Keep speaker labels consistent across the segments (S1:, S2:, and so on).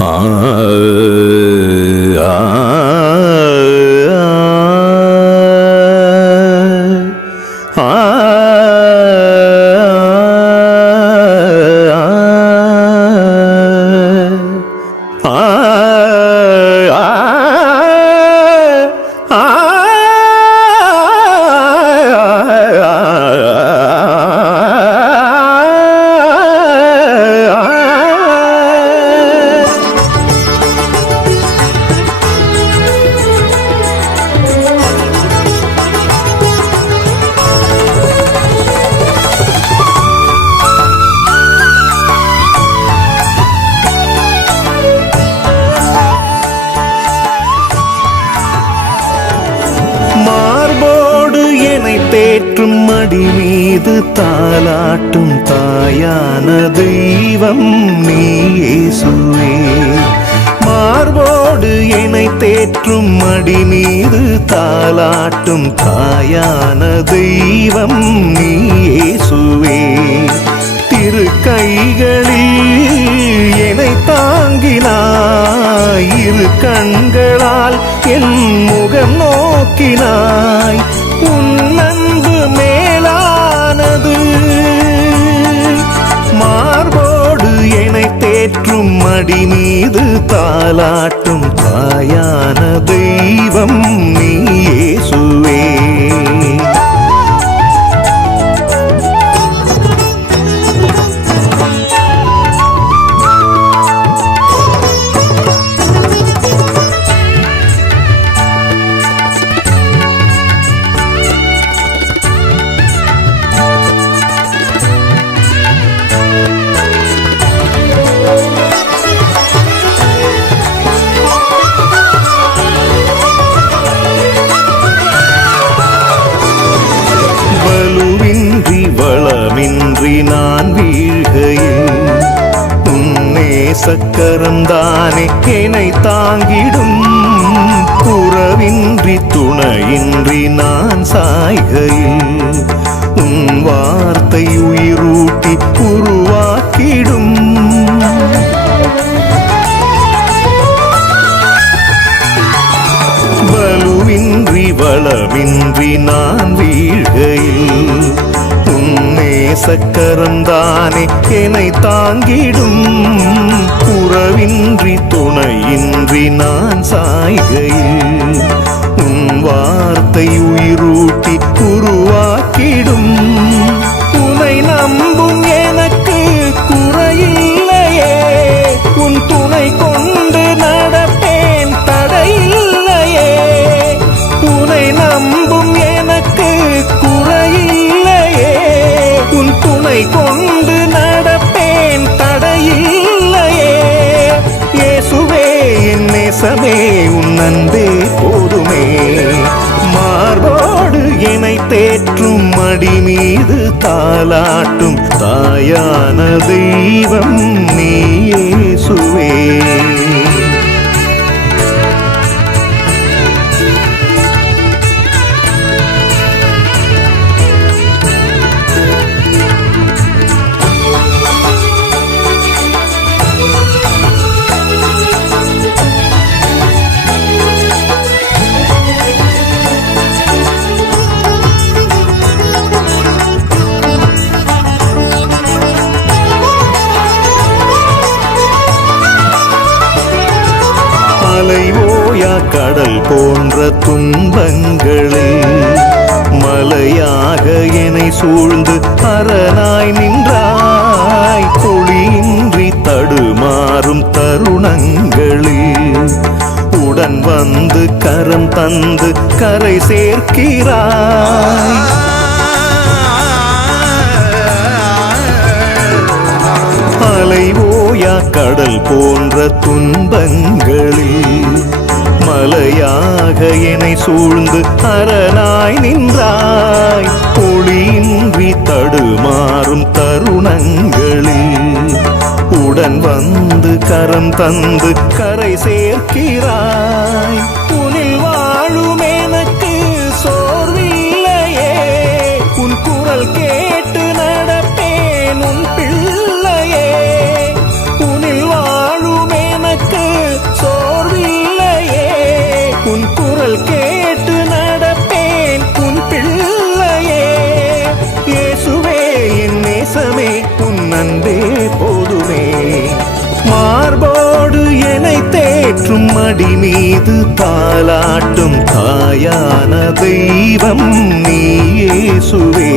S1: Ah. தேற்றும் மடி மீது தாலாட்டும் தாயான தெய்வம் நீ இயேசுவே. மார்போடு என்னை தேற்றும் மடி மீது தாலாட்டும் தாயான தெய்வம் நீ இயேசுவே. திரு கைகளில் என்னை தாங்கினாய் இரு கண்களால் என் முகம் நோக்கினாய். தேற்றும் மடி மீது தாலாட்டும் தாயான தெய்வம் நீ இயேசுவே சக்கரந்தானே சக்கரம் என்னை தாங்கிடும். புறவின்றி துணையின்றி நான் சாய்கையில் உன் வார்த்தை உயிரூட்டி சக்கரம் தானே என்னை தாங்கிடும். உறவின்றி துணையின்றி நான் சாய்கையில். உன் வார்த்தை உயிரூட்டி தாயான தெய்வம் நீ சுவே மலை ஓயா கடல் போன்ற துன்பங்களே மலையாக என்னை சூழ்ந்து அரணாய் நின்றாய். ஒளியின்றி தடுமாறும் தருணங்களில் உடன் வந்து கரம் தந்து கரை சேர்க்கிறாய். கடல் போன்ற துன்பங்களில் மலையாக என்னை சூழ்ந்து அரணாய் நின்றாய். ஒளியின்றி தடுமாறும் தருணங்களில் உடன் வந்து கரம் தந்து கரை சேர்க்கிறாய். மீது தாலாட்டும் தாயான தெய்வம் நீயேசுவே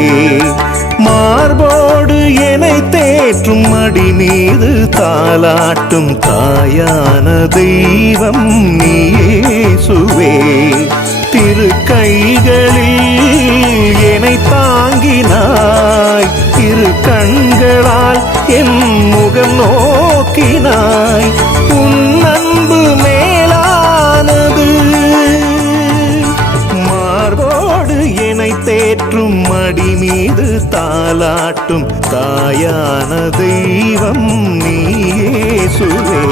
S1: மார்போடு என்னை தேற்றும் அடி மீது தாலாட்டும் தாயான தெய்வம் நீயேசுவே திரு கைகளில் என்னை தாங்கினாய் திரு கண்களால் என் முகம் நோக்கினாய். மடி மீது தாலாட்டும் தாயான தெய்வம் நீ சுவே